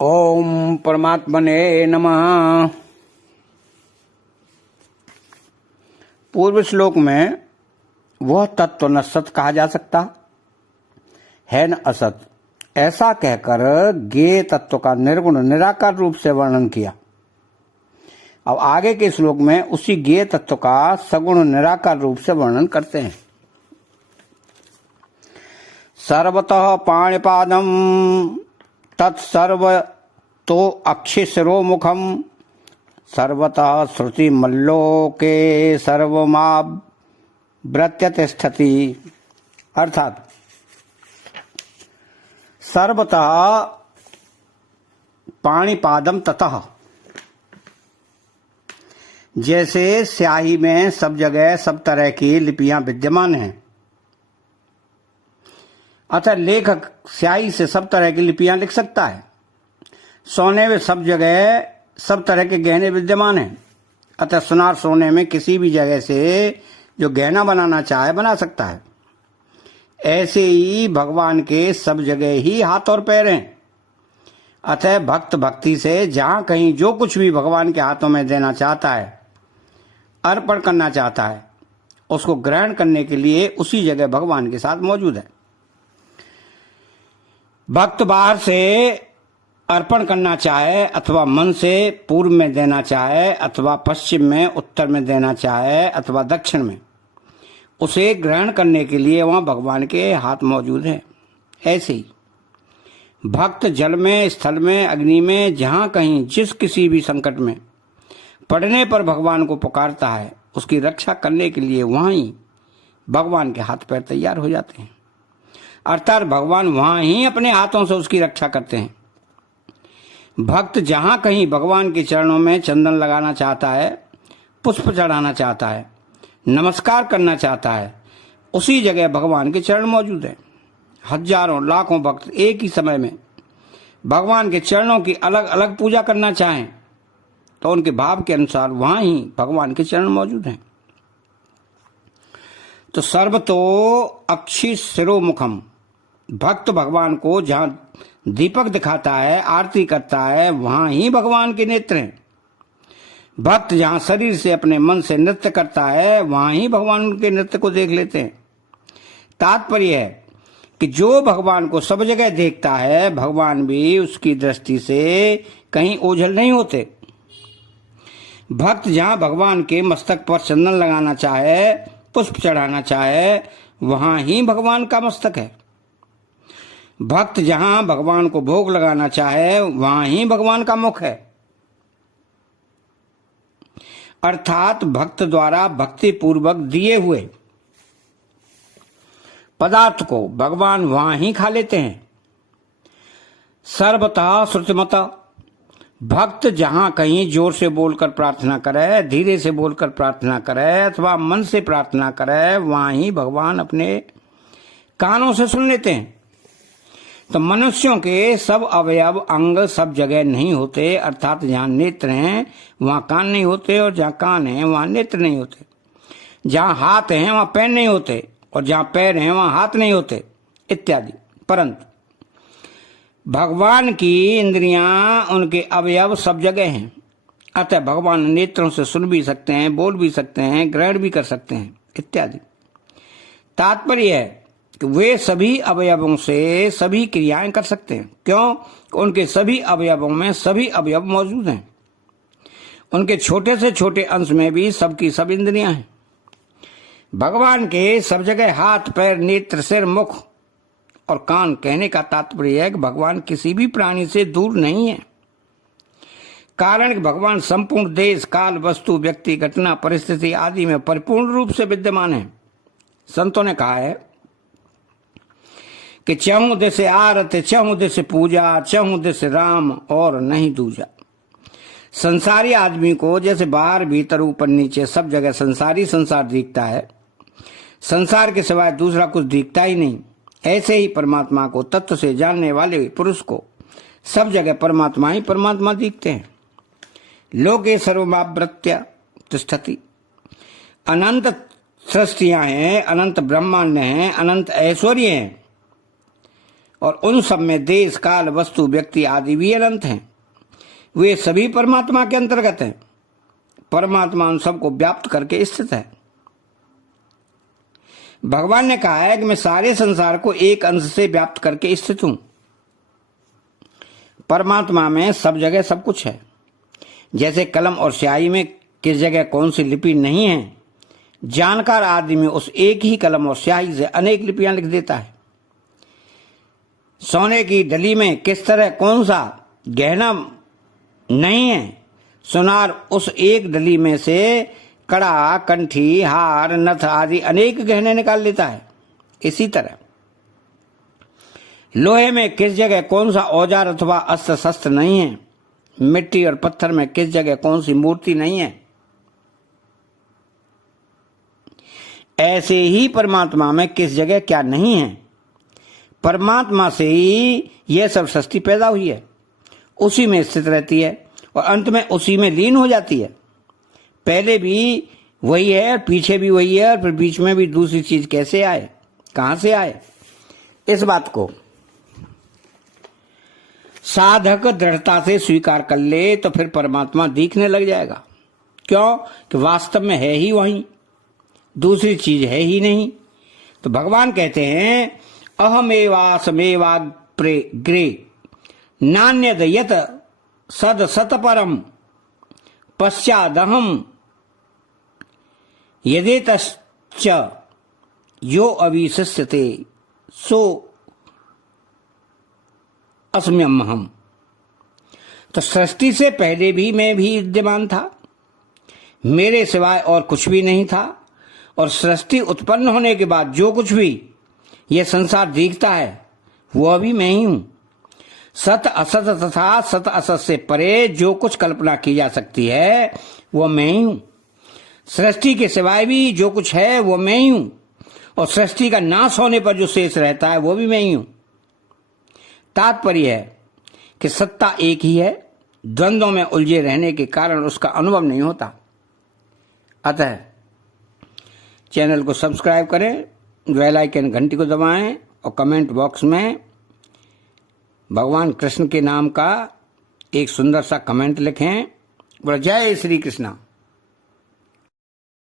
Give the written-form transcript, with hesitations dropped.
ओम परमात्मने नमः। पूर्व श्लोक में वह तत्व न सत कहा जा सकता है न असत, ऐसा कहकर ज्ञेय तत्व का निर्गुण निराकार रूप से वर्णन किया। अब आगे के श्लोक में उसी ज्ञेय तत्व का सगुण निराकार रूप से वर्णन करते हैं। सर्वतः पाणिपादम तत्सर्व तो अक्षिशिरो मुखम सर्वतः श्रुति मल्लोके सर्वमाव्रत्य तिष्ठति। अर्थात सर्वतः पाणिपादम ततः, जैसे स्याही में सब जगह सब तरह की लिपियां विद्यमान हैं, अतः लेखक स्याही से सब तरह की लिपियां लिख सकता है। सोने में सब जगह सब तरह के गहने विद्यमान हैं, अतः सुनार सोने में किसी भी जगह से जो गहना बनाना चाहे बना सकता है। ऐसे ही भगवान के सब जगह ही हाथ और पैर हैं, अतः भक्त भक्ति से जहां कहीं जो कुछ भी भगवान के हाथों में देना चाहता है, अर्पण करना चाहता है, उसको ग्रहण करने के लिए उसी जगह भगवान के साथ मौजूद है। भक्त बाहर से अर्पण करना चाहे अथवा मन से पूर्व में देना चाहे अथवा पश्चिम में, उत्तर में देना चाहे अथवा दक्षिण में, उसे ग्रहण करने के लिए वहां भगवान के हाथ मौजूद है। ऐसे ही भक्त जल में, स्थल में, अग्नि में, जहां कहीं जिस किसी भी संकट में पड़ने पर भगवान को पुकारता है, उसकी रक्षा करने के लिए वहां ही भगवान के हाथ पैर तैयार हो जाते हैं। अर्थात भगवान वहां ही अपने हाथों से उसकी रक्षा करते हैं। भक्त जहां कहीं भगवान के चरणों में चंदन लगाना चाहता है, पुष्प चढ़ाना चाहता है, नमस्कार करना चाहता है, उसी जगह भगवान के चरण मौजूद है। हजारों लाखों भक्त एक ही समय में भगवान के चरणों की अलग अलग पूजा करना चाहें तो उनके भाव के अनुसार वहां ही भगवान के चरण मौजूद हैं। तो सर्वतो अक्षि शिरो मुखम, भक्त भगवान को जहां दीपक दिखाता है, आरती करता है, वहां ही भगवान के नेत्र हैं। भक्त जहां शरीर से अपने मन से नृत्य करता है, वहां ही भगवान के नृत्य को देख लेते हैं। तात्पर्य है कि जो भगवान को सब जगह देखता है, भगवान भी उसकी दृष्टि से कहीं ओझल नहीं होते। भक्त जहां भगवान के मस्तक पर चंदन लगाना चाहे, पुष्प चढ़ाना चाहे, वहां ही भगवान का मस्तक है। भक्त जहां भगवान को भोग लगाना चाहे, वहां ही भगवान का मुख है। अर्थात भक्त द्वारा भक्ति पूर्वक दिए हुए पदार्थ को भगवान वहां ही खा लेते हैं। सर्वतः श्रुतिमता, भक्त जहां कहीं जोर से बोलकर प्रार्थना करे, धीरे से बोलकर प्रार्थना करे अथवा मन से प्रार्थना करे, वहां ही भगवान अपने कानों से सुन लेते हैं। तो मनुष्यों के सब अवयव अंग सब जगह नहीं होते, अर्थात जहां नेत्र हैं वहां कान नहीं होते, और जहां कान है वहां नेत्र नहीं होते। जहां हाथ हैं वहां पैर नहीं होते, और जहां पैर हैं वहां हाथ नहीं होते, इत्यादि। परंतु भगवान की इंद्रियां, उनके अवयव सब जगह हैं, अतः भगवान नेत्रों से सुन भी सकते हैं, बोल भी सकते हैं, ग्रहण भी कर सकते हैं, इत्यादि। तात्पर्य है कि वे सभी अवयवों से सभी क्रियाएं कर सकते हैं। क्यों? उनके सभी अवयवों में सभी अवयव मौजूद हैं। उनके छोटे से छोटे अंश में भी सबकी सब इंद्रियां हैं। भगवान के सब जगह हाथ, पैर, नेत्र, सिर, मुख और कान, कहने का तात्पर्य है कि भगवान किसी भी प्राणी से दूर नहीं है। कारण कि भगवान संपूर्ण देश, काल, वस्तु, व्यक्ति, घटना, परिस्थिति आदि में परिपूर्ण रूप से विद्यमान है। संतों ने कहा है कि चहुं दिस आरत, चहुं दिस पूजा, चहुं दिस राम और नहीं दूजा। संसारी आदमी को जैसे बाहर भीतर ऊपर नीचे सब जगह संसारी संसार दिखता है, संसार के सिवाय दूसरा कुछ दिखता ही नहीं, ऐसे ही परमात्मा को तत्व से जानने वाले पुरुष को सब जगह परमात्मा ही परमात्मा दिखते हैं। लोके सर्वमाव्रत्य तिष्ठति, अनंत सृष्टियां हैं, अनंत ब्रह्मांड हैं, अनंत ऐश्वर्य हैं, और उन सब में देश, काल, वस्तु, व्यक्ति आदि भी अनंत हैं। वे सभी परमात्मा के अंतर्गत हैं। परमात्मा उन सबको व्याप्त करके स्थित है। भगवान ने कहा है कि मैं सारे संसार को एक अंश से व्याप्त करके स्थित हूं। परमात्मा में सब जगह सब कुछ है। जैसे कलम और स्याही में किस जगह कौन सी लिपि नहीं है, जानकार आदमी उस एक ही कलम और स्याही से अनेक लिपियां लिख देता है। सोने की डली में किस तरह कौन सा गहना नहीं है, सुनार उस एक डली में से कड़ा, कंठी, हार, नथ आदि अनेक गहने निकाल लेता है। इसी तरह लोहे में किस जगह कौन सा औजार अथवा अस्त्र शस्त्र नहीं है, मिट्टी और पत्थर में किस जगह कौन सी मूर्ति नहीं है, ऐसे ही परमात्मा में किस जगह क्या नहीं है। परमात्मा से ही यह सब सृष्टि पैदा हुई है, उसी में स्थित रहती है और अंत में उसी में लीन हो जाती है। पहले भी वही है, पीछे भी वही है, और फिर बीच में भी दूसरी चीज कैसे आए, कहां से आए। इस बात को साधक दृढ़ता से स्वीकार कर ले तो फिर परमात्मा दिखने लग जाएगा। क्यों? कि वास्तव में है ही वही, दूसरी चीज है ही नहीं। तो भगवान कहते हैं अहमेवासमेवाग्रे नान्यदयत सद सत परम पश्चादहम यदेतश्च यो अविशिष्यते सो अस्म्यम हम। तो सृष्टि से पहले भी मैं भी विद्यमान था, मेरे सिवाय और कुछ भी नहीं था, और सृष्टि उत्पन्न होने के बाद जो कुछ भी यह संसार दिखता है वह भी मैं ही हूं। सत असत तथा सत असत से परे जो कुछ कल्पना की जा सकती है वह मैं ही हूं। सृष्टि के सिवाय भी जो कुछ है वो मैं ही हूं, और सृष्टि का नाश होने पर जो शेष रहता है वो भी मैं ही हूं। तात्पर्य है कि सत्ता एक ही है, द्वंद्वों में उलझे रहने के कारण उसका अनुभव नहीं होता। अतः चैनल को सब्सक्राइब करें, बेल आइकन घंटी को दबाएं और कमेंट बॉक्स में भगवान कृष्ण के नाम का एक सुंदर सा कमेंट लिखें। बोला जय श्री कृष्णा।